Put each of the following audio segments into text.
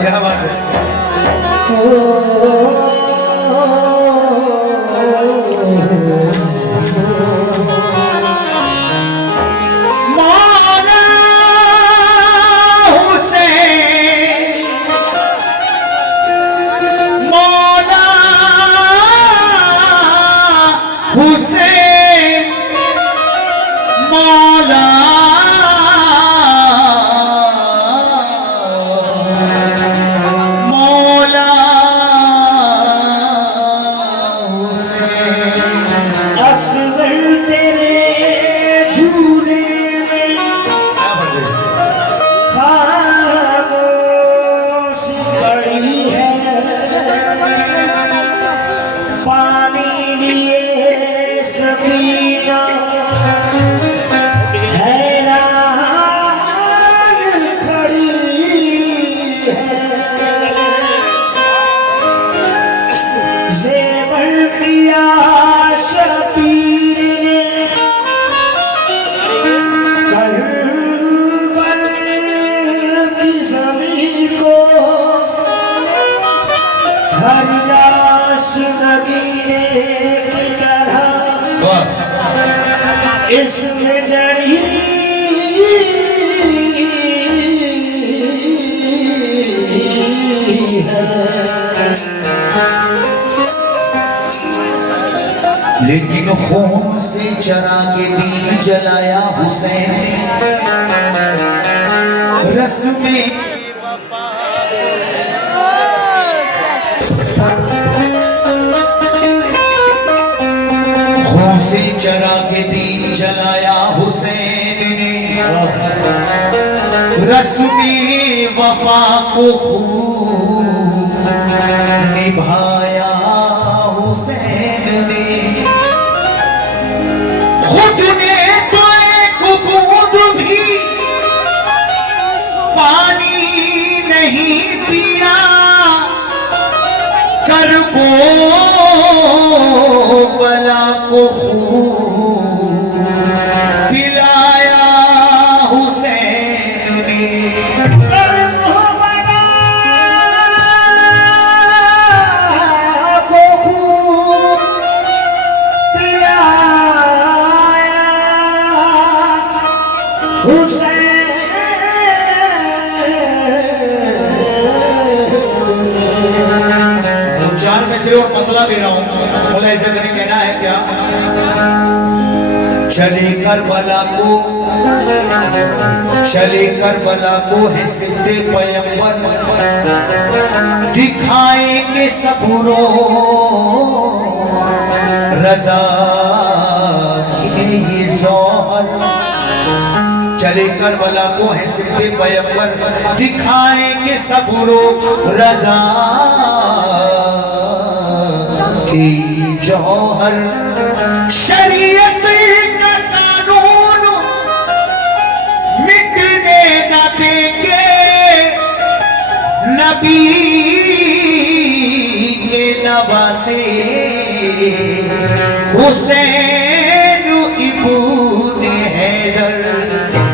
क्या बात है। हुसैन मौला मौला हुसैन असगर तेरे झूले में खामोश पड़ी है पानी लिए सफीना हैरान खड़ी है ज़ेवर दिया शबीर ने करबल की ज़मीं को हरियाश नगीने की तरह इसमें जड़ी लेकिन खून से चरा के दिल जलाया हुसैन ने रस्में खून से चरा के दीन जलाया हुसैन ने रस्मे वफा को खूब निभाया हुसैन ने खुद ने तो एक बूंद भी पानी नहीं पिया करबो बला को खूब पिलाया हुसैन ने करबला को खूब पिलाया हुसैन चार में सिर्फ मतला दे रहा हूं बोला ऐसे करें कहना है क्या चले करबला को है सिद्दे पैगंबर दिखाएंगे सबरो रजा के ये ज़ोहर चले करबला को है सिद्दे पैगंबर दिखाएंगे सबरो रजा की जौहर शरीयत का कानून मिटने न देंगे नबी के नवासे हुसैन इब्न हैदर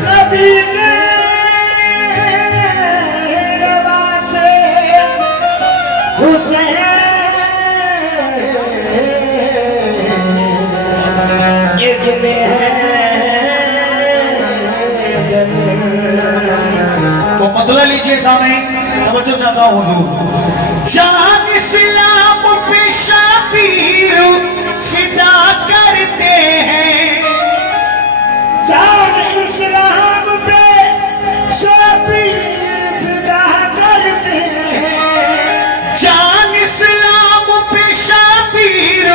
नबी के नवासे हुसैन तो मतलब लीजिए सामने तवज्जो चाहता हूं हुजूर जान इस्लाम पे शाबीर फिदा करते हैं जान इस्लाम पे शाबीर फिदा करते हैं जान इस्लाम पे शाबीर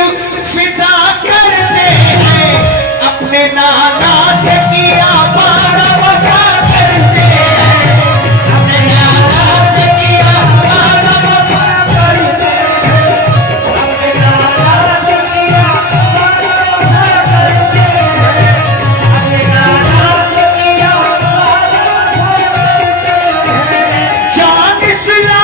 फिदा करते हैं अपने नाना से किया पारा वफा करते हैं अपने नाना से किया पारा वफा करते हैं अपने नाना से किया पारा वफा करते हैं अपने नाना से किया पारा वफा करते हैं जान इस्लाम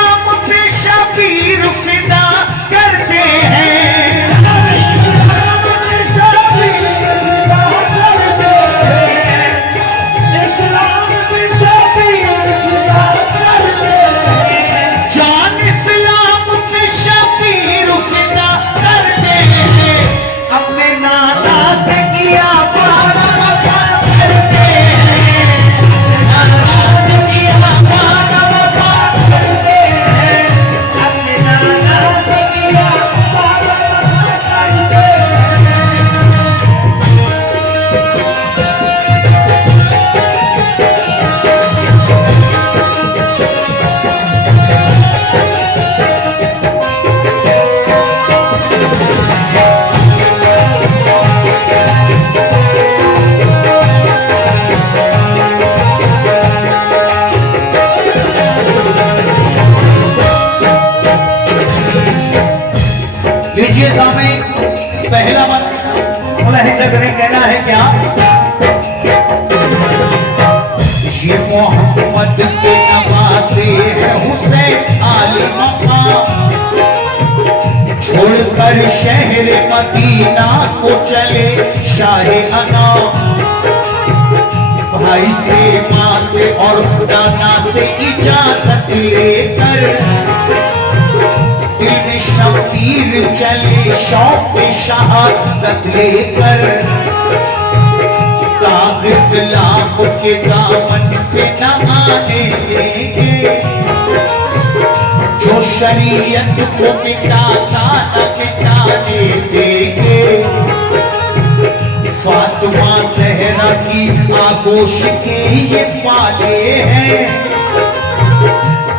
शहर मदीना को चले शाहे अना, भाई से माँ से और नाना से इजाजत लेकर दिल में शबीर चले शौक शहादत लेकर, दाग इस्लाम के दामन पे न आने देंगे, जो शरीयत को मिटाता न मिटाने देंगे। फातिमा ज़हरा की आगोश के ये पाले हैं,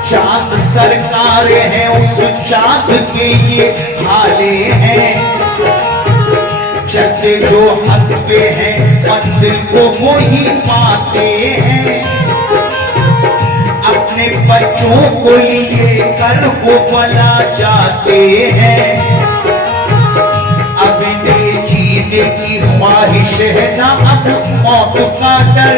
चांद सरकार है उस चांद के ये हाले हैं, चलते जो हद पे हैं मंजिल को वो ही पाते हैं, अपने बच्चों को लिए कर वो बला जाते हैं। अब इन्हें जीने की ख्वाहिश है ना अब मौत का डर,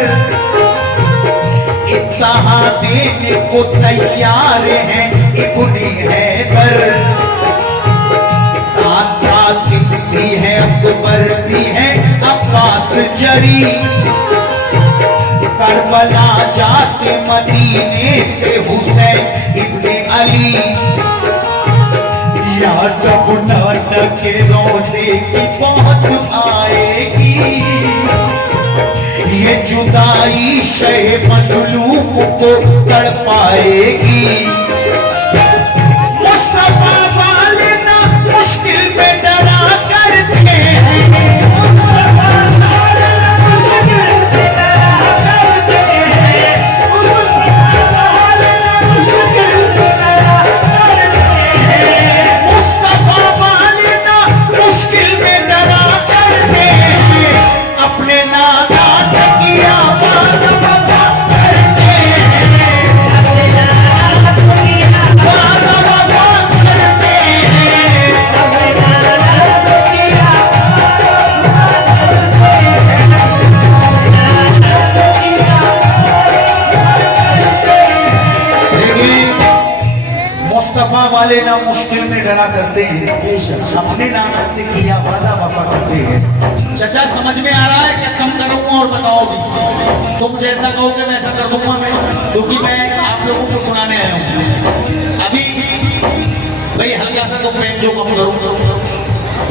इत्तहा देने को तैयार है इब्ने हैदर, साथ कासिम भी है अकबर भी है अब्बास जरी, करबला जाते मदीने से हुसैन इब्ने अली, याद नानक के रोज़े की बहुत आएगी, ये जुदाई शह मज़लूम को तड़पाएगी। मुस्तफा वाले ना मुश्किल में डरा करते हैं, वाले ना मुश्किल में डरा करते हैं, अपने नाना से किया वादा वफा करते हैं। चाचा समझ में आ रहा है क्या? कम करूंगा और बताओ भी, तुम जैसा कहोगे वैसा कर दूंगा मैं, क्योंकि मैं आप लोगों को सुनाने आया हूँ। अभी भाई हल्का सा तुम पेन जो कम करूँ,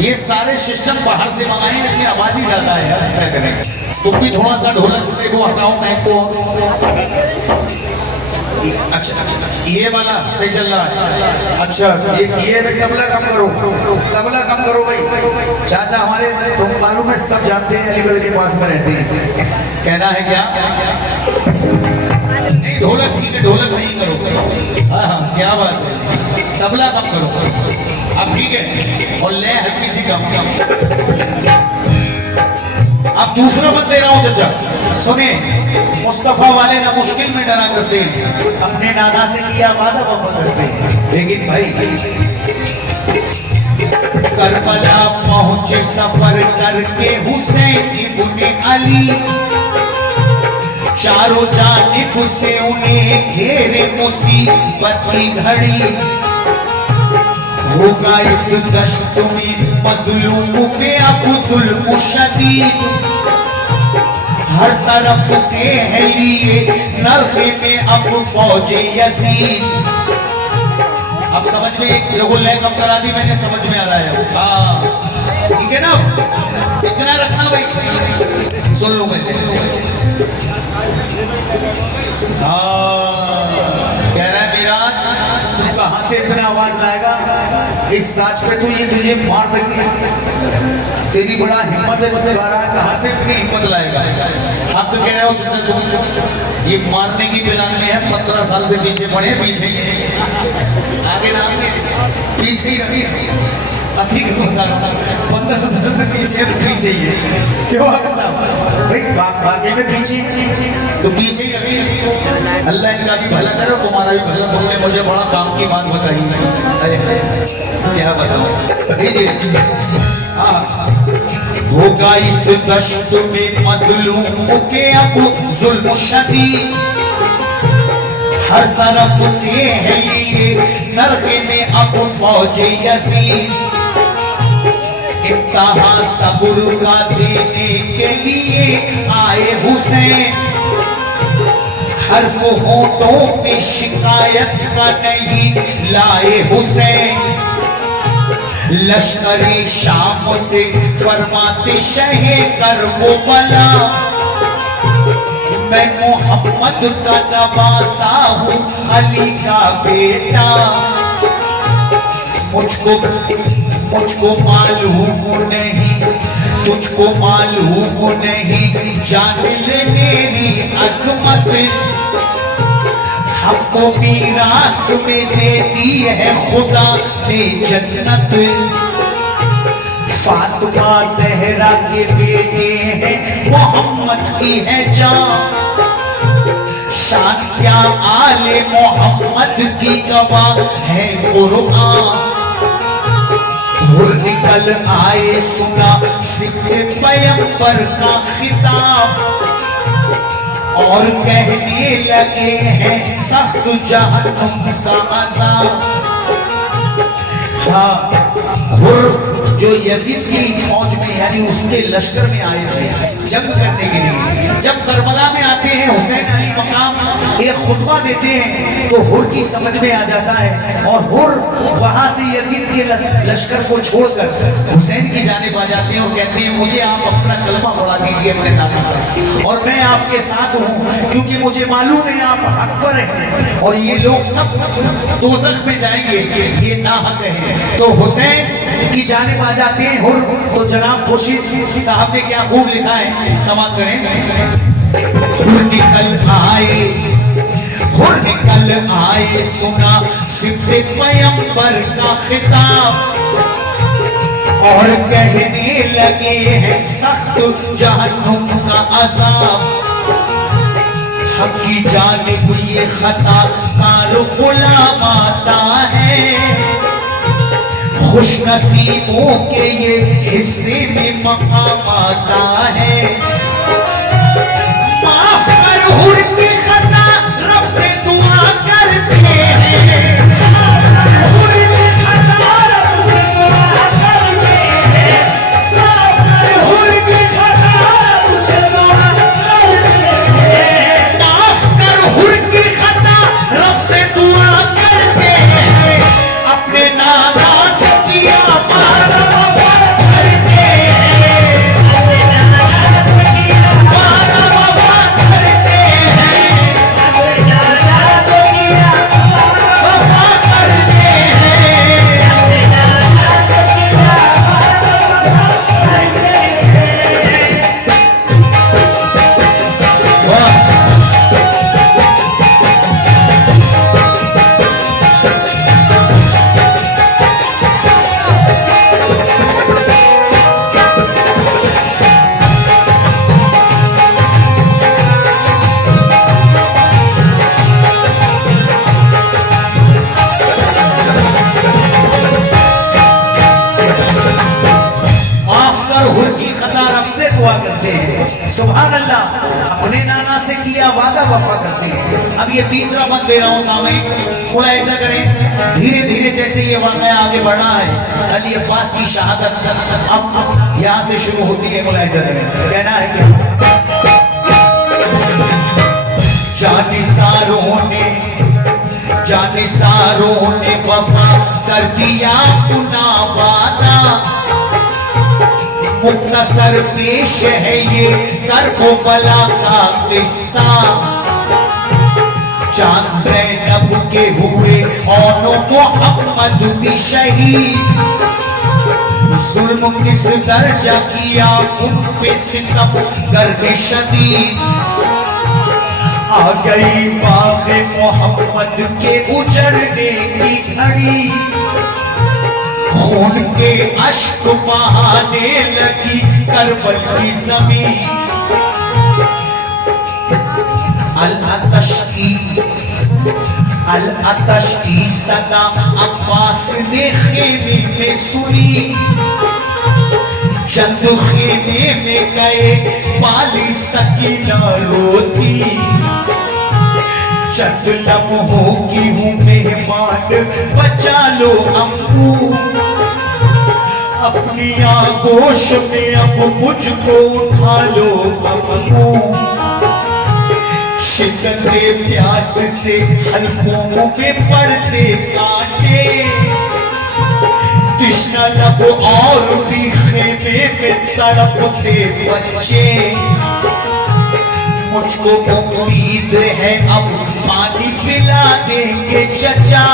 ये सारे सिस्टम बाहर से मंगाए, इसमें आवाज ही ज्यादा है यार, क्या करें। तुम भी थोड़ा सा ढोलक को हटाओ मैं को। अच्छा ये वाला सही चल रहा है। अच्छा ये तबला कम करो, तबला कम करो भाई। चाचा हमारे तुम मालूम है सब जानते हैं अलीगढ़ के पास में रहते हैं, कहना है क्या? नहीं ढोलक ठीक है, ढोलक नहीं करो। हाँ हाँ क्या बात है, तबला कम करो अब ठीक है, और ले हल्की सी कम। अब दूसरा मत दे रहा हूं चाचा, सुने। मुस्तफा वाले ना मुश्किल में डरा करते हैं, अपने नाना से किया वादा वफा करते हैं, लेकिन भाई करबला पहुंचे सफर करके हुसैन इब्ने अली, चारों जानिब से उन्हें घेरे मुसीबत की घड़ी, होगा इस दश्त में मज़लूम पे अब जुल्म शदीद, हर तरफ से है लिए नरके में अब फौज यजीद। अब समझ में लोगों ने कम करा दी, मैंने समझ में आ रहा है। हाँ ठीक है ना, इतना रखना भाई, सुन लो मैंने। हाँ कह रहा है मेरा तू कहाँ से इतना आवाज लाएगा, इस साज पे तो ये तुझे मार देंगे, तेरी बड़ा हिम्मत है, कहाँ से इतनी हिम्मत लाएगा। आप तो कह रहे हो चाचा तुम ये मारने की प्लान में है, 15 साल से पीछे पड़े, पीछे आगे ना पीछे ही रखी, 15 साल से पीछे पीछे ही है। क्यों भाई बाकी में पीछे तो पीछे ही रखी। अल्लाह इनका भी भला करे, तुम्हारा भी भला। तुमने मुझे बड़ा काम की बात बताई, अरे क्या बताऊं। हाँ होगा इस दश्त में मज़लूम के अब जुल्म शदीद, हर तरफ से है लिए नरके में अब फौज यजीद, इम्तिहा सब्र का देने के लिए आए हुसैन, हर्फ होठों पे शिकायत का नहीं लाए हुसैन। लश्करे शाम से फरमाते शहे कर वो बला, मैं मोहम्मद का नवासा हूँ अली का बेटा। मुझको मालूम नहीं, तुझको मालूम नहीं, जान ले मेरी अजमत, हमको मीरास में दे दी है खुदा ने जन्नत। फातिमा ज़हरा के बेटे हैं, मोहम्मद की है जान, शान क्या आले मोहम्मद की गवाह है कुरान। हुर निकल आए सुना सिक्के पैगंबर का खिताब, और कहने लगे हैं सख्त जहन्नुम का अज़ाब। हाँ, हुर जो यजीद की फौज में यानी उसके लश्कर में आए थे जंग करने के लिए, जब करबला में आते हैं हुसैन अली मकाम एक खुतबा देते हैं तो हुर की समझ में आ जाता है, और हुर वहां से यजीद के लश्कर को छोड़कर हुसैन की जानिब आ जाते हैं और कहते हैं मुझे आप अपना कलमा पढ़ा दीजिए अपने नाना का, और मैं आपके साथ हूँ, क्योंकि मुझे मालूम है आप हक पर हैं और ये लोग सब दोज़ख में जाएंगे, ये नाहक है। तो हुसैन की जानिब आ जाते हैं हुर। तो जनाब खुर्शीद साहब ने क्या खूब लिखा है, समाप्त करें। हुर निकल आए सुना सिफ्ते पैगंबर का खिताब, और कहने लगे हैं सख्त जहन्नुम का अज़ाब। हक की जानिब ये खता कार गुलाम आता है, खुश नसीबों के ये हिस्से में मकाम आता है। माफ कर हुर की खता रब से दुआ करते हैं, हुर की खता रब से दुआ करते हैं, माफ कर हुर की खता रब से दुआ करते हैं, माफ कर हुर की खता रब से दुआ करते हैं, अपने नाना से किया वादा वफा करते हैं, वादा वफा करते हैं, नाना से किया वफा करते हैं, नाना से किया वफा करते हैं। वाह, हुर की खता रब से दुआ करते हैं, सुभान अल्लाह, अपने नाना से किया वादा वफा करते हैं। अब ये तीसरा बंद दे रहा हूँ सामईन, थोड़ा ऐसा करें धीरे धीरे, जैसे ये वाक़या आगे बढ़ा है अली अब्बास की शहादत अब यहाँ से शुरू होती है, मुलाहिज़ा करें। कहना है क्या, जानिसारों ने वफा कर दिया अपना वादा, मुख्तसर पेश है ये करबला का किस्सा। चांद ज़ैनब के हुए और मोहम्मद भी शहीद, जुल्म किस दर्जा किया उन पे सितम करने शदीद। आ गई बाग़ मोहम्मद के उजड़ने की घड़ी, खून के अश्क बहाने लगी करबल की ज़मीन। अल-अतश की सदा अब्बास ने खेमे में सुनी, चंद खेमे में गए पाली सकीना रोती। चंद लम्हों की हूँ मेहमान, बचा लो अम्मू, अपनी आगोश में अब मुझको उठा लो अम्मू, शिकते प्यास से हल्कों में पड़ते कांटे, कृष्णा लब और भी खेमे में तड़पते बच्चे, मुझको उम्मीद है अब पानी पिला देंगे चचा,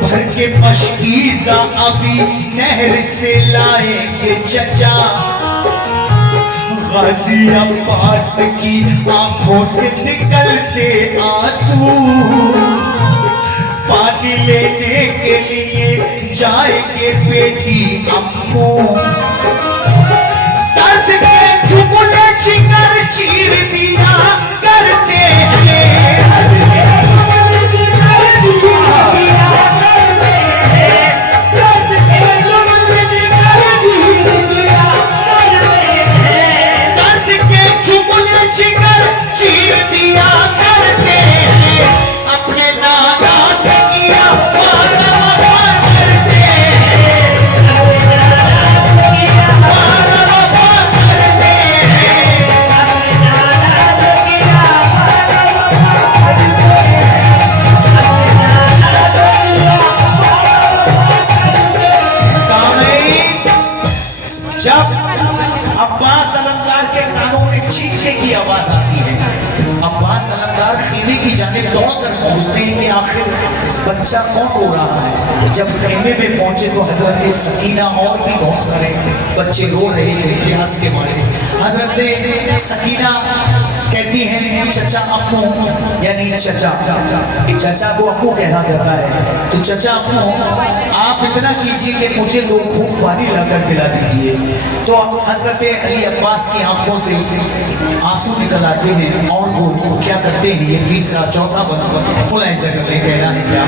भर के मशकीज़ा अभी नहर से लाएंगे चचा। गाजी अब्बास की आंखों से निकलते आंसू, पानी लेने के लिए जाएंगे बेटी अम्मू, दर्द के जुमले जिगर चीर दिया करते हैं, जिगर चीर दिया करते हैं, अपने नाना से किया वादा वफा करते हैं, वादा वफा करते हैं, सामईन, जब अब्बास अलमदार के कानों में चीखने की आवाज आती है, अब्बास अलमदार खेमे की जानिब दौड़कर पहुंचते हैं कि आखिर बच्चा कौन रो रहा है। जब खेमे में पहुंचे तो हजरत सकीना और भी बहुत सारे बच्चे रो रहे थे प्यास के मारे। हजरत सकीना कहती हैं चचा अम्मू, यानी चचा, चचा को अम्मू कहना जाता है, तो चचा अम्मू आप इतना कीजिए कि मुझे 2 घूंट पानी लाकर पिला दीजिए। तो हजरत अली अब्बास की आंखों से आंसू निकल आते हैं और वो क्या करते हैं, ये तीसरा चौथा मुलाहिजा कर ले, कहना है क्या,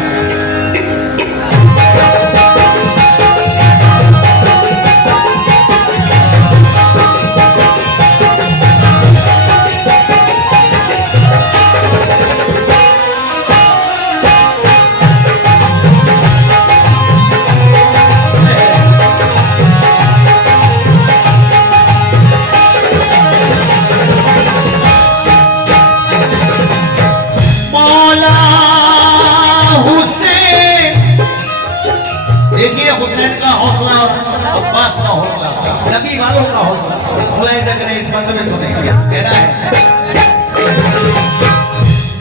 हुसैन का हौसला और अब्बास का हौसला, नबी वालों का हौसला, मुलाहिजा करें, इस बंद में सुने, कहना है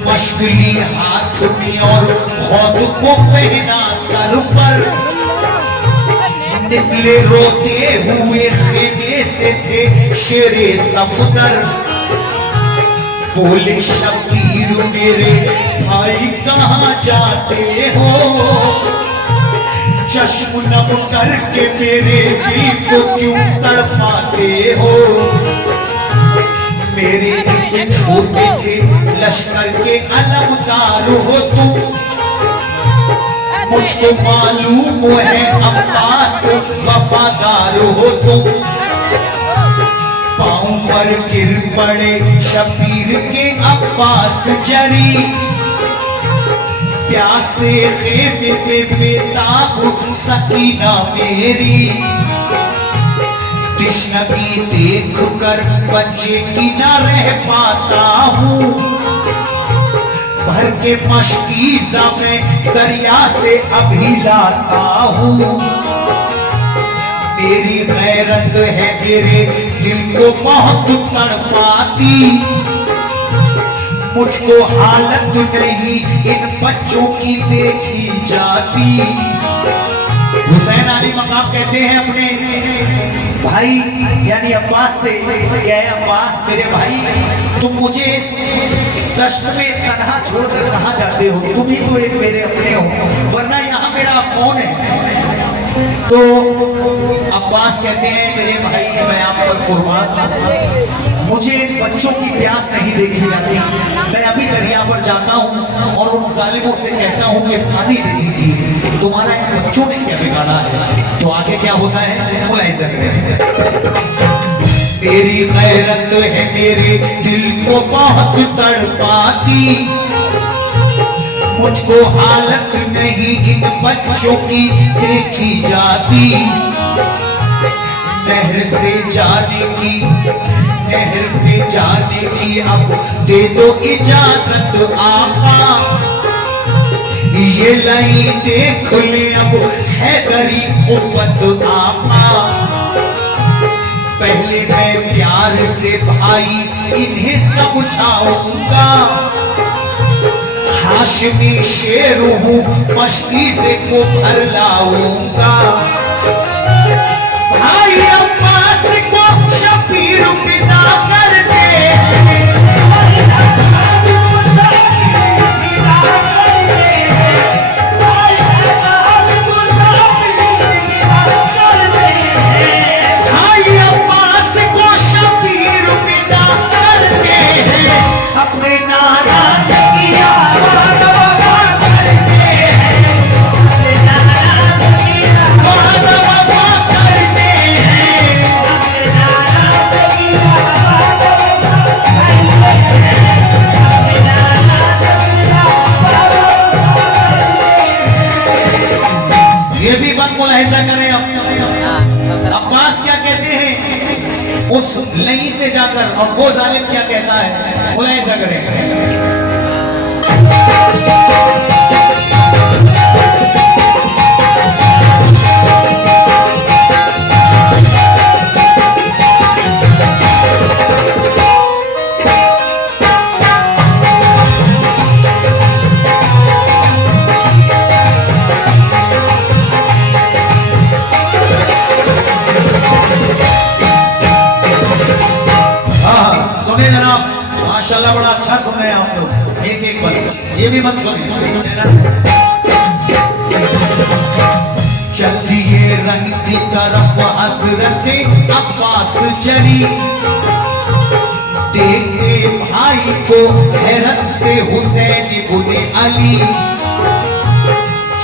मशगली हाथ में और खुद को पहना सर पर, निकले रोते हुए खेमे से थे शेरे सफदर, बोले शबीर मेरे भाई कहाँ जाते हो, चश्म नम करके मेरे दिल को क्यों तड़पाते हो, मेरे इस छोटे से लश्कर के अलमदार हो तुम, मुझको मालूम है अब्बास वफादार हो तुम, पाँव पर गिर पड़े शबीर के अब्बास जरी, प्यासे खेमे पे बेताब सकीना मेरी, कृष्ण की देख कर बच्चे की न रह पाता हूँ, भर के मशकीज़ा में दरिया से अभी लाता हूँ, मेरी गैरत है मेरे दिल को बहुत तड़पाती, मुझको हालत नहीं इन बच्चों की देखी जाती। हुसैन अली मकाम कहते हैं अपने भाई यानी अब्बास से, क्या है अब्बास मेरे भाई, तुम मुझे इस दश्त में तन्हा छोड़कर कहाँ जाते हो, तुम ही तो एक मेरे अपने हो, वरना यहाँ मेरा कौन है। तो अब्बास कहते हैं मेरे भाई मैं आप पर कुर्बान, मुझे इन बच्चों की प्यास नहीं देखी जाती, मैं अभी दरिया पर जाता हूँ और उन जालिमों से कहता हूँ कि पानी दे दीजिए, तुम्हारा इन बच्चों ने क्या बिगाड़ा है। तो आगे क्या होता है मुलाहिजा करें, तेरी गैरत है मेरे दिल को बहुत तड़पाती, मुझको हालत नहीं इन बच्चों की देखी जाती। नहर से जाने की, नहर पे जाने की अब दे दो इजाजत आका। ये लाइन देख ले अब हैदरी उम्मत आका। पहले मैं प्यार से भाई इन्हें समझाऊंगा। हाशमी शेर हूँ मशकीज़े को भर लाऊंगा। भाई अब्बास को शबीर पिता कर दे। अपने नाना से किया वादा वफा करते हैं। अपने नाना से किया वादा वफा करते हैं। अपने नाना से किया वादा वफा करते हैं। अपने नाना से किया वादा वफा करते हैं। ये भी बात मुलाहिजा करें अब। अब्बास क्या कहते हैं उस लई से जाकर, और वो जालिम क्या कहता है, मुलाहिजा करें। माशाल्लाह बड़ा अच्छा सुन रहे हैं आप लोग। एक एक बार ये भी मत सुनिए। चलिए रंग की तरफ हजरत अब्बास चली। देखे भाई को हैरत से हुसैन इब्ने अली।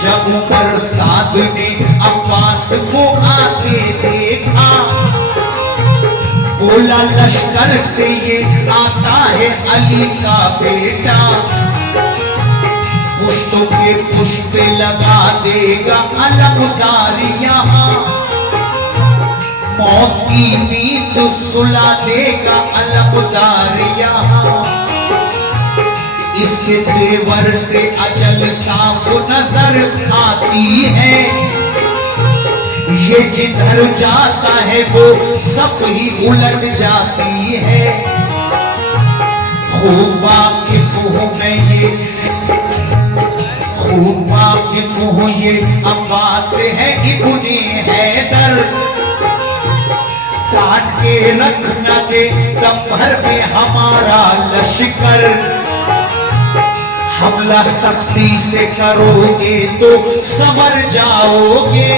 जब उमर साद ने अब्बास को आते देखा, बोला लश्कर से ये आता है अली का बेटा। पुश्तों के पुष्प लगा देगा अलमदार यहाँ। मौत की नींद सुला देगा अलमदार यहाँ। इसके तेवर से अजल साफ नजर आती है। ये जिधर जाता है वो सब ही उलट जाती है। खूब वाकिफ हूँ मैं ये, खूब वाकिफ हूँ ये अब्बास है इब्ने हैदर। काट के रख न दे दफ्तर में हमारा लश्कर। हमला सख्ती से करोगे तो समर जाओगे,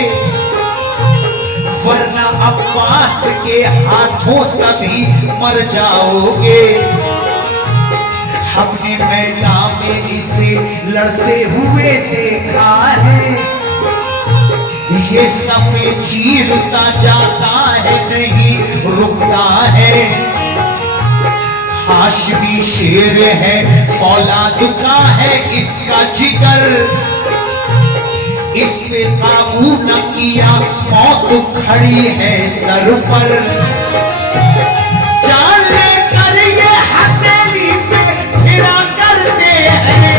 वरना अब्बास के हाथों सभी मर जाओगे। हमने मैदान में इसे लड़ते हुए देखा है। ये सफेद चीरता जाता है नहीं रुकता है। हाशमी शेर है फौलाद का है इसका जिगर। इस पे काबू न किया मौत खड़ी है सर पर। जान लेकर ये हथेली पे फिरा करते हैं।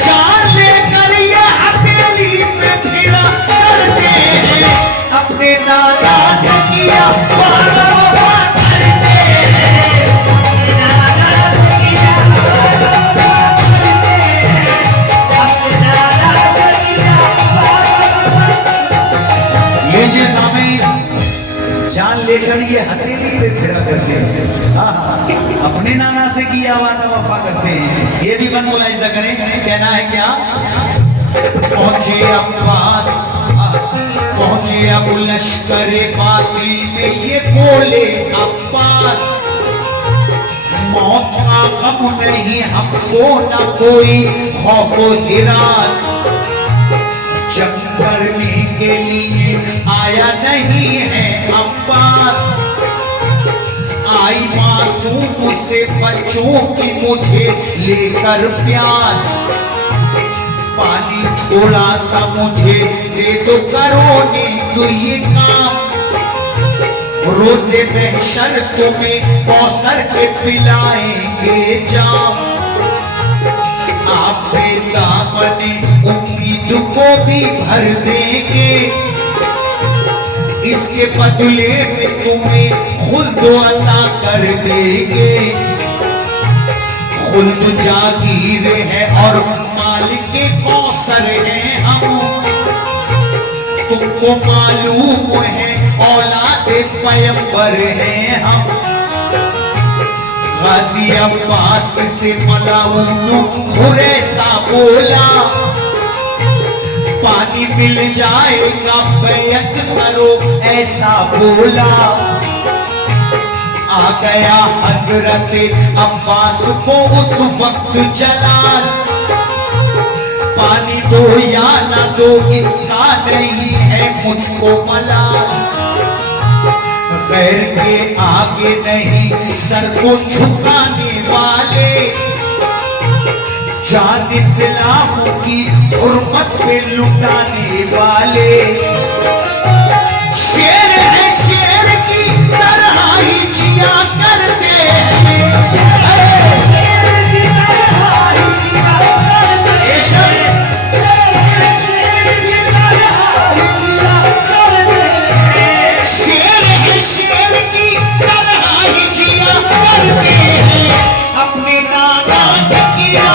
जान लेकर ये हथेली पे फिरा करते हैं। अपने नाना से किया वादा वफा करते हैं। अपने नाना से किया वादा वफा करते हैं। अपने नाना से किया वादा वफा करते हैं। ये सामने जान लेकर ये हथेली पे फिरा करते हैं। अपने नाना से किया वादा वफा करते हैं। ये भी मन मुलाहिजा करें। कहना है क्या? पहुंचे अब्बास, पहुंचे अबू लश्कर बाती में ये बोले अब्बास। मौत का गम नहीं हमको न कोई खौफ हिरास। जंग करने के लिए आया नहीं है पास। आई मासूम से बच्चों की मुझे लेकर प्यास। पानी थोड़ा सा मुझे दे दो, करो ने तो ये काम। रोज़े महशर तुम्हें कौसर के पिलाएंगे जाम। आप बेदामनी उम्मीद को भी भर देंगे, इसके बदले में तुम्हें खुल्द अता कर देंगे। खुल्द जागीर है और मालिक के कौसर है हम। तुमको मालूम है औलादे पैगंबर हैं हम। गाजी अब्बास से मलाउन हुरैसा बोला, पानी मिल जाएगा बैत करो ऐसा बोला। आ गया हजरत अब्बास को उस वक्त जलाल। पानी दो या ना दो इसका नहीं है मुझको मलाल। गैर के आगे नहीं सर को झुकाने वाले, जान इस्लाम की हुर्मत पे लुटाने वाले। शेर है शेर की तरह ही जिया करते हैं। अपने नाना से किया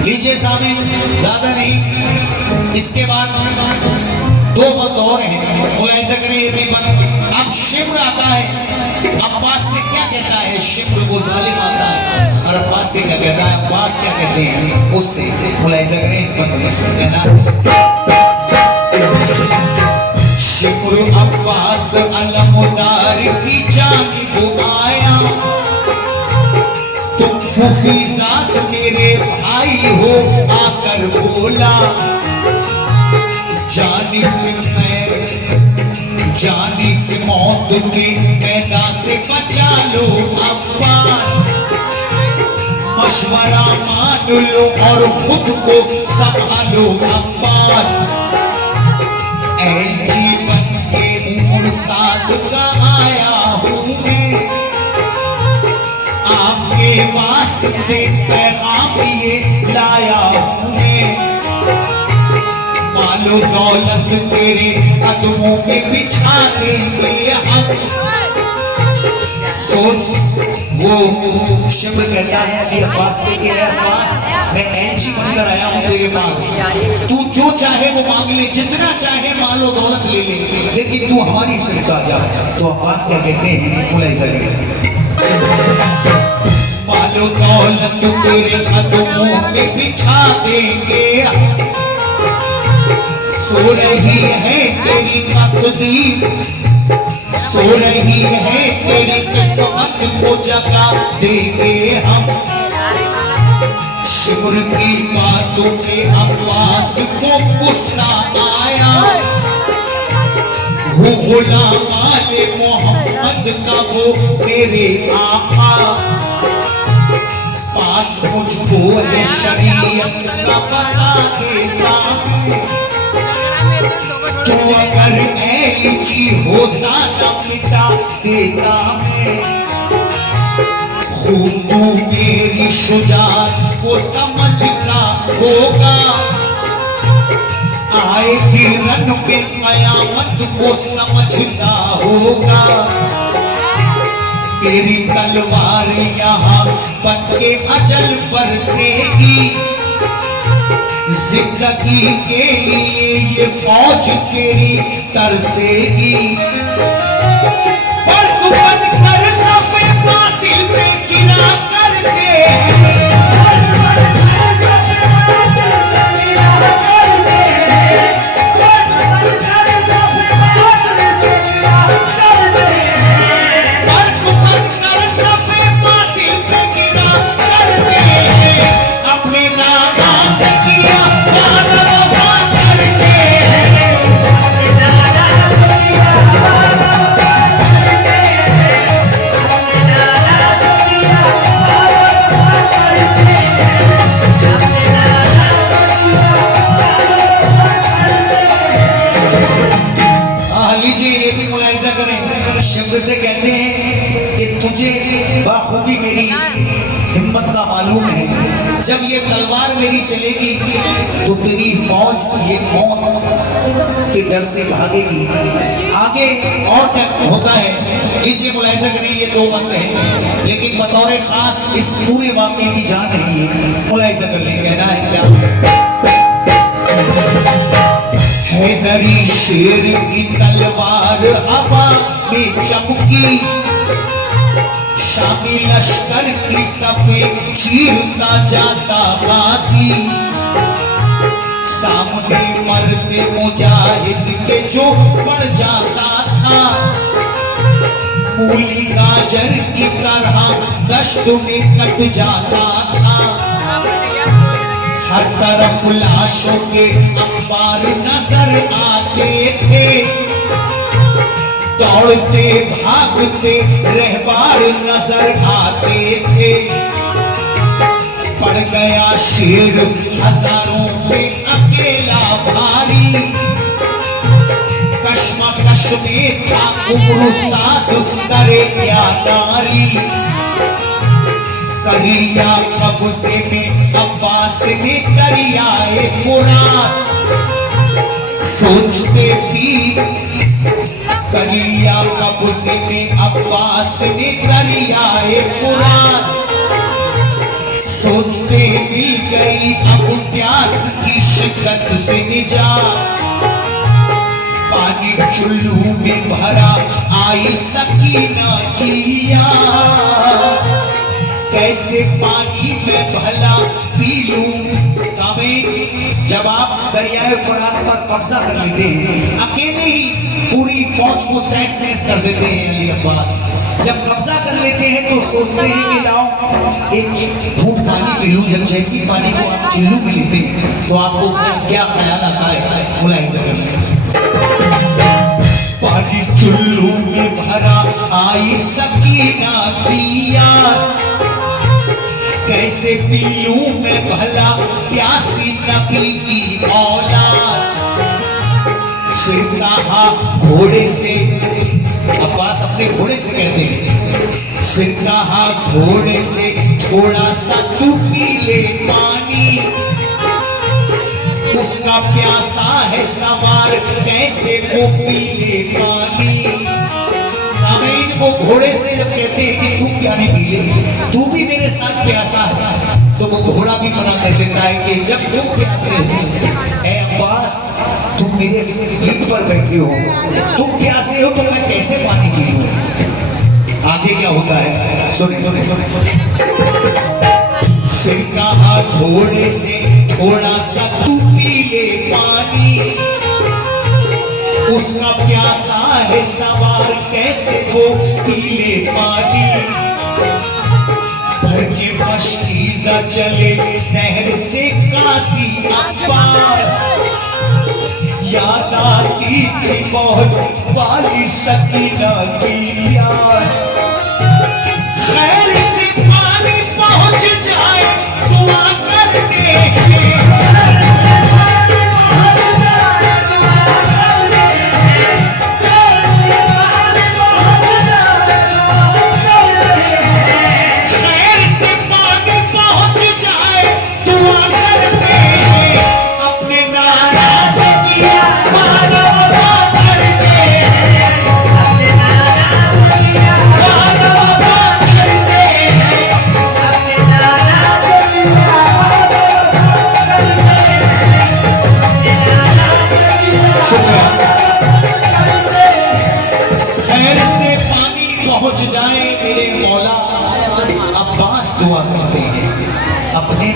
लीजिए सामने, ज्यादा नहीं। इसके बाद दो मत और हैं, वो ऐसा करें ये भी मत। अब शिम्र आता है, अब्बास से क्या कहता है? शिम्र वो जालिम आता है, और अब्बास से क्या कहता है? अब्बास क्या कहते हैं उससे? वो ऐसा करें इस मत कहना। शिम्र अब्बास अलमुदार की जानिब आया, तुम फुफीजात मेरे भाई हो आकर बोला। जानी से मौत के मैदान से बचा लो अब्बास। मशवरा मान लो और खुद को संभालो अब्बास। ऐ जीवन के उम्र साथ का आया हूँ मैं, आपके वास्ते पैगाम ये लाया हूँ मैं। मालो दौलत तेरे कदमों में बिछा देंगे हम। सोच वो शिम्र कहता है अभी अब्बास से कि अब्बास मैं ऐंची बनकर आया हूँ तेरे पास, तू जो चाहे वो मांग ले, जितना चाहे मालो दौलत ले ले, लेकिन तू हमारी सिर्फ आ जा। तो अब्बास क्या कहते हैं? मालो दौलत तेरे कदमों में बिछा देंगे। सो रही है तेरी तकदीर, सो रही है तेरी किस्मत को जगा देंगे हम। शिम्र की बातों पे अब्बास को गुस्सा आया। वो गुलाम आले मोहम्मद का वो मेरे आका, पास मुझको है शरीयत का पता देता। तो अगर ऐसी होता न मिटा देता मैं। खूब मेरी शुजात को समझता होगा। आएगी रन में कयामत को समझना होगा। तेरी तलवार यहाँ बन के अजल बरसेगी। जिंदगी के लिए ये फौज तेरी तरसेगी। बर्फ बनकर सफे बातिल पे गिरा करके से कहते हैं कि तुझे बाखूबी मेरी हिम्मत का मालूम है। जब ये तलवार मेरी चलेगी तो तेरी फौज ये मौत के डर से भागेगी। आगे और क्या होता है लीजिए मुलाहिजा करें। ये दो वक्त हैं लेकिन बतौर खास इस पूरे वाक़े की जान है। ये मुलाहिजा कर लें। कहना है क्या हैदरी शेर की तलवार हवा में चमकी। शामी लश्कर की सफे चीरता जाता गाजी। सामने मरते मुजाहिद के जो पड़ जाता था। मूली गाजर की तरह दश्त में कट जाता था। हर तरफ लाशों के अंबार नजर आते थे। दौड़ते भागते रहबार नजर आते थे। पड़ गया शेर हजारों में अकेला भारी। कश्मकश में था उम्र साथ करे क्या नारी। करिया कब्जे में अब्बास ने दरियाए फुरात। सोचते भी करिया कब्जे में अब्बास ने दरियाए फुरात। सोचते मिल गई अब प्यास की शिकत से निजात। पानी चुल्लू में भरा आई सकीना किया। कैसे पानी में भला पी लूं। जब आप दरियाए फुरात पर कब्जा कर लेते हैं अकेले ही पूरी फौज को तहस नहस कर देते हैं अली अब्बास। जब कब्जा कर लेते हैं तो सोचते हैं कि लाओ एक घूंट पानी पी लूं। जब जैसी पानी को आप चिल्लू में लेते हैं तो आपको क्या ख्याल आता है मुलाहिजा करें। पानी चुल्लू में भरा आई सकीना पिया। कैसे पी लूं मैं भला प्यासी नबी की औलाद। फिर कहा घोड़े से अब्बास अपने घोड़े से कहते हैं। फिर कहा घोड़े से थोड़ा सा तू पी ले पानी। उसका प्यासा है सवार कैसे वो पी ले पानी। वो घोड़े से जब कहते हैं कि तू क्या नहीं पी ले तू भी मेरे साथ प्यासा है तो वो घोड़ा भी मना कर देता है कि जब तुम प्यासे हो ऐ अब्बास तुम मेरे सीट पर बैठे हो। तुम प्यासे हो तो मैं कैसे पानी पी लूं। आगे क्या होता है सुने। फिर कहा घोड़े से थोड़ा सा तू पी ले पानी। उसका प्यासा है सवार कैसे वो पी ले पानी। भर के मशकीज़ा चले नहर से काशी अब्बास। याद आती थी बहुत वाली सकीना की प्यास। खैर से पानी पहुंच जाए दुआ करते हैं। खैर से पानी पहुंच जाए दुआ करते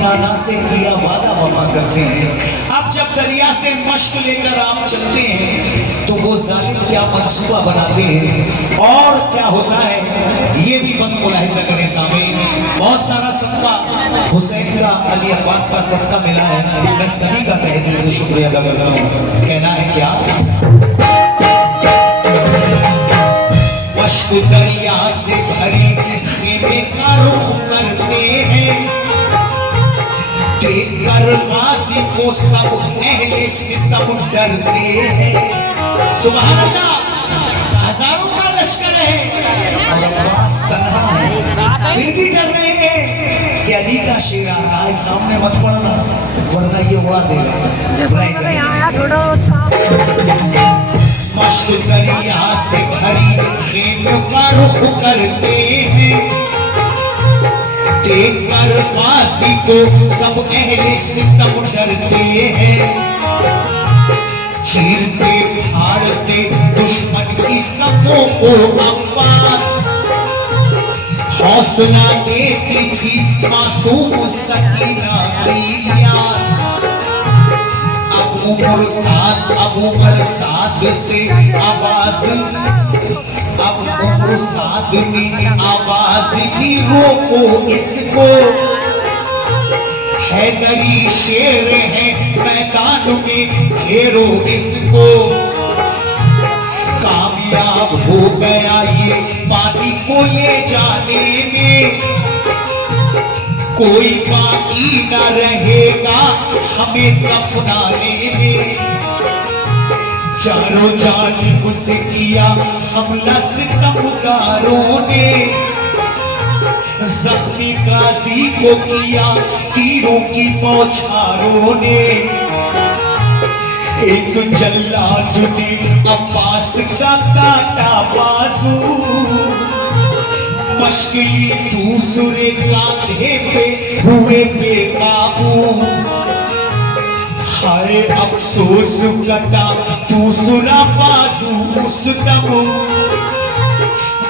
नाना से किया वादा वफा करते हैं। अब जब दरिया से मश्क लेकर आप चलते हैं तो वो जालिम क्या मंसूबा बनाते हैं और क्या होता है ये भी मत मुलाहिजा करें सामीन। बहुत सारा सदका हुसैन का, अली अब्बास का सदका मिला है, मैं सभी का तहे दिल से शुक्रिया अदा करता हूँ। कहना है क्या, मश्क दरिया से भरी खेमे का रुख करते हैं, देखकर गाजी को सब अहले सितम डरते हैं। सुभान अल्लाह, हजारों का लश्कर है और अब्बास तन्हा है, फिर भी डर रहे हैं कि अली का शेर आ रहा है, सामने मत पड़ना वरना ये उड़ा देगा। मश्क दरिया से भरी खेम का रुख करते हैं, देखकर गाजी को सब अहले सितम डरते हैं। चीरते फाड़ते दुश्मन की सफों को अब्बास हौसला देती थी मासूम सकीना की प्यास। अब उम्र साद से आवाज, अब उम्र साद में आवाज की रोको इसको, हैदरी शेर है मैदान में घेरो इसको। कामयाब हो गया ये पानी को ले जाने में, कोई बाकी न रहेगा हमें दफनाने में। चारों जानिब से किया हमला सितमगारों ने, जख्मी गाजी को किया तीरों की बौछारों ने। एक जल्लाद ने अब्बास का काटा बाजू, मश्किली दूसरे कांधे पे हुए बेकाबू। हाय अफसोस कटा दूसरा बाजू उस दम,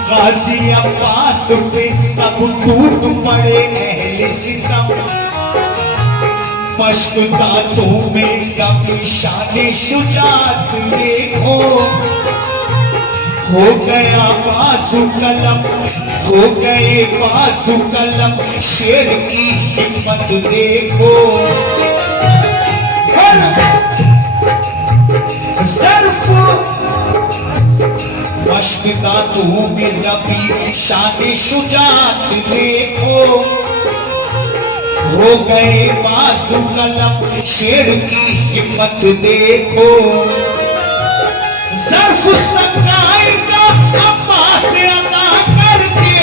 गाजी अब्बास पे सब टूट पड़े अहले सितम। मश्क दांतों में कभी शान शुजात देखो, हो गया बाजू कलम, हो गए बाजू कलम, शेर की हिम्मत देखो। मश्क दांतों में दबी शान शुजात देखो, हो गए बाजू कलम, शेर की हिम्मत देखो। ज़र्फ़ सगाई का अब्बास अदा करके,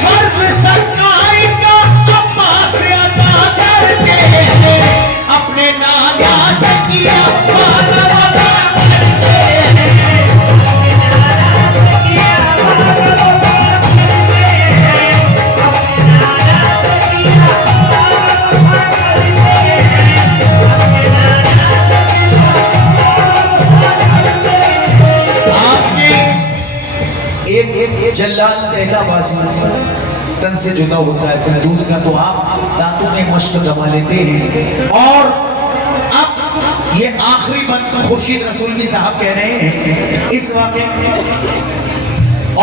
ज़र्फ़ सगाई का अब्बास अदा करके, अपने नाना से किया वादा वादा जल्लाद पहला बाजू तन से जुदा होता है, फिर दूसरा तो आप दांतों में मश्क दबा लेते हैं। और अब ये आखिरी बात खुर्शीद रसूलवी साहब कह रहे हैं इस वाक़े में,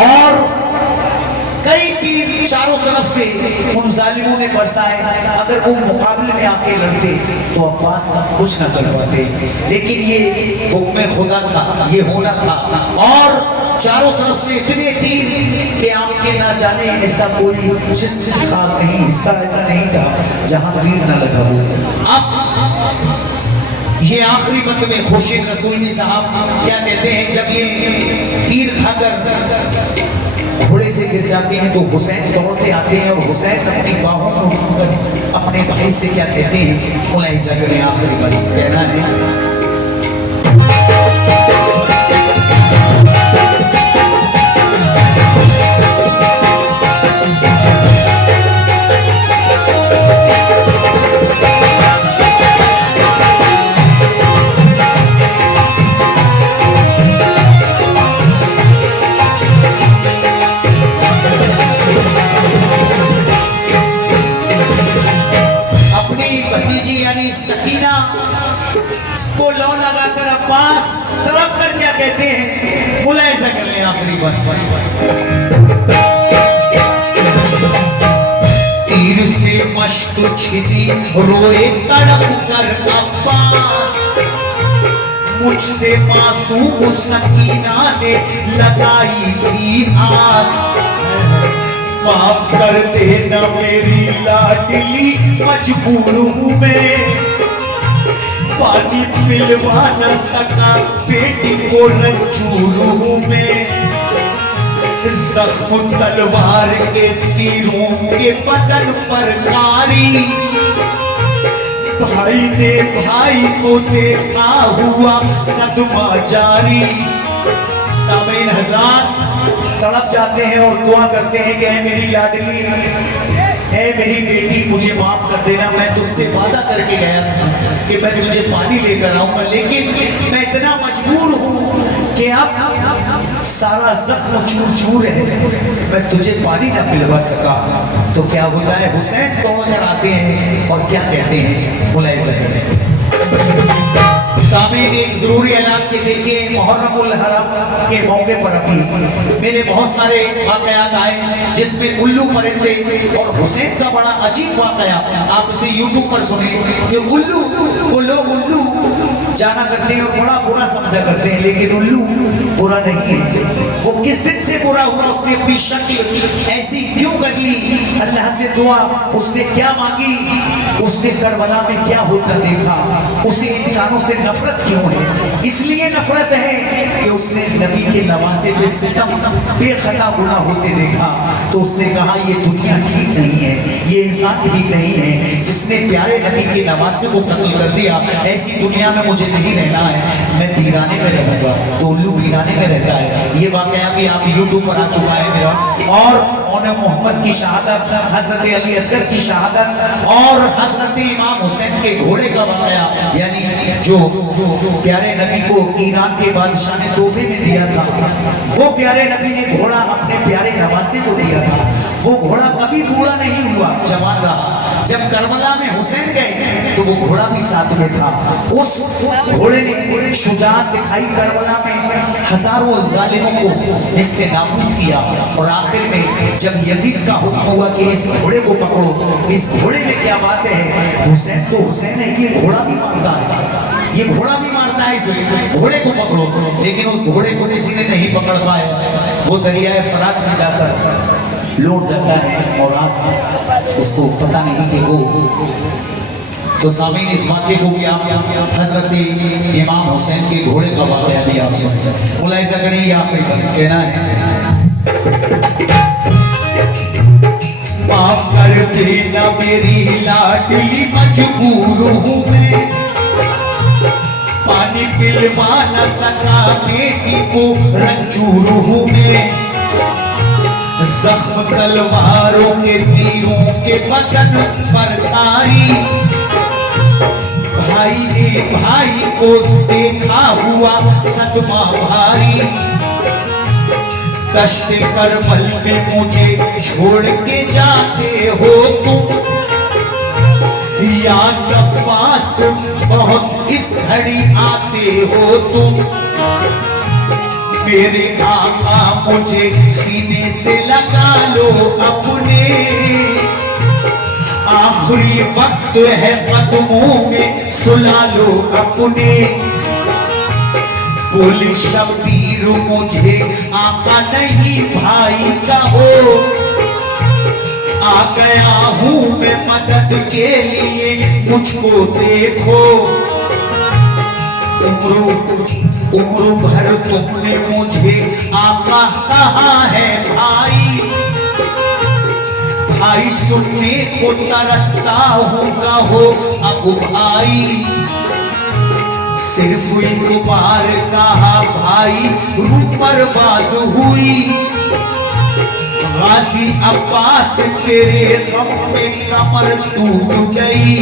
और कई तीर चारों तरफ से उन जालिमों ने बरसाए। अगर वो मुकाबले में आके लड़ते तो अब्बास का कुछ ना कर पाते, लेकिन ये हुक्म खुदा था, ये होना था। और चारों तरफ से इतने तीर कि आपके ना जाने ऐसा कोई जिस्म का कहीं हिस्सा ऐसा नहीं था जहां तीर ना लगा हो। अब ये आखिरी बंद में खुर्शीद रसूलवी साहब क्या कहते हैं, जब ये तीर खाकर घोड़े से गिर जाते हैं तो हुसैन दौड़ते आते हैं और हुसैन अपनी बाहों में उठाकर अपने भाई से क्या कहते हैं, मुलाहिजा करें आखिरी बार कहना है। कहते हैं, मुलाहिजा कर लें आखिरी बात। तीर से मश्क छिदी रोए तड़प कर अब्बास, मुझसे मासूम सकीना ने लगाई थी आस। माफ कर देना मेरी लाडली, मजबूर हूँ मैं, पानी पिलवा न सका बेटी को, रंजूर हूँ मैं। जख्म तलवार के तीरों के बदन पर कारी, भाई ने भाई को देखा हुआ सदमा जारी। सामीन हज़रात तड़प जाते हैं और दुआ करते हैं कि ऐ मेरी लाडली, ऐ मेरी बेटी, मुझे माफ कर देना, मैं तुझसे वादा करके गया था कि मैं तुझे पानी लेकर आऊंगा, लेकिन मैं इतना मजबूर हूँ कि अब सारा जख्म चूर चूर है, मैं तुझे पानी ना पिलवा सका। तो क्या होता है, हुसैन को अगर आते हैं और क्या कहते हैं, मुलाहिजा करें। सामने एक जरूरी ऐलान के देखिए, मुहर्रमुल हरम के मौके पर अभी मेरे बहुत सारे वाकयात आए जिसमें उल्लू परिंदे और हुसैन का बड़ा अजीब वाकया आप उसे यूट्यूब पर सुनिए कि उल्लू वो लोग उल्लू जाना करते हैं और बड़ा बुरा समझा करते हैं, लेकिन उल्लू बुरा नहीं है। वो किस दिन से बुरा हुआ, उसने अपनी शक्ल ऐसी क्यों कर ली, अल्लाह से दुआ उसने क्या मांगी, उसने करबला में क्या होता देखा, उसे इंसानों से नफरत क्यों है, इसलिए नफरत है कि उसने नबी के नवासे पे सितम बेखता गुनाह होते देखा। तो उसने कहा ये दुनिया ठीक नहीं है, ये इंसान ठीक नहीं है, जिसने प्यारे नबी के नवासे को कत्ल कर दिया, ऐसी दुनिया में मुझे नहीं रहना है, मैं वीराने में रहूंगा। तो उल्लू वीराने में रहता है। ये वाकया भी आप यूट्यूब पर आ चुका है मेरा, और मोहम्मद की शहादत, हजरत अली असगर की शहादत और हजरत इमाम हुसैन के घोड़े का वाकया, यानी जो प्यारे नबी को ईरान के बादशाह ने तोहफे में दिया था, वो प्यारे नबी ने घोड़ा अपने प्यारे नवासे को दिया था। वो घोड़ा कभी बूढ़ा नहीं हुआ, जवान रहा। जब करबला में हुसैन गए तो वो घोड़ा भी साथ में था। उस घोड़े ने शुजाअत दिखाई, करबला में हजारों जालिमों को निस्ते नाबूद किया, और आखिर में जब यजीद का हुक्म हुआ कि इस घोड़े को पकड़ो, इस घोड़े में क्या बात है, हुसैन तो हुसैन है, ये घोड़ा भी मारता है, ये घोड़ा भी मारता है, इस घोड़े को पकड़ो। लेकिन उस घोड़े को किसी ने नहीं पकड़ पाया, वो दरियाए फरात में जाकर लौट जाता है और आज उसको पता नहीं कि वो। तो सामीन इस वाक़े को भी आप हजरत इमाम हुसैन के घोड़े का वाक़या भी आप सुन, मुलाहिजा करिए। आखिरी बात कहना है, माफ कर देना मेरी लाडली, मजबूर हूँ मैं, पानी पिलवा न सका बेटी को, रंजूर हूँ मैं। जख्म तलवारों के तीरों के बदन पर कारी, भाई ने भाई को देखा हुआ सदमा भारी। कश्ते करबल में मुझे छोड़ के जाते हो तुम, याद पास बहुत इस घड़ी आते हो तुम। मेरे आका मुझे सीने से लगा लो अपने, आखिरी वक्त है कदमों में सुला लो अपने। बोले शबीर मुझे आका नहीं भाई कहो, आ गया हूँ मैं मदद के लिए, मुझको देखो। उम्र भर तुमने मुझे आका कहा है भाई, भाई सुनने को तरसता हूँ कहो अब भाई। सिर्फ एक बार कहा भाई रूह पर बाज हुई, गाजी अब्बास तेरे गम में कमर टूट गई।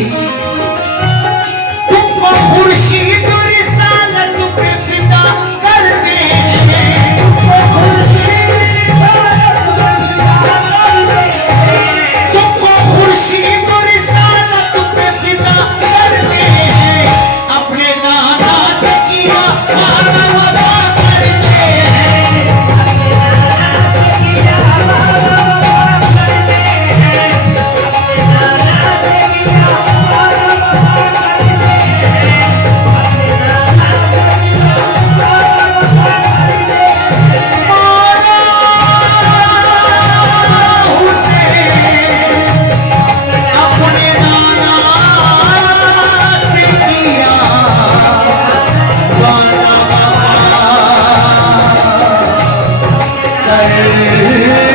तुम खुर्शीद रिसालत पे फिदा करते हैं, तुम खुर्शीद रिसालत पे फिदा करते हैं। अपने नाना से किया वादा आए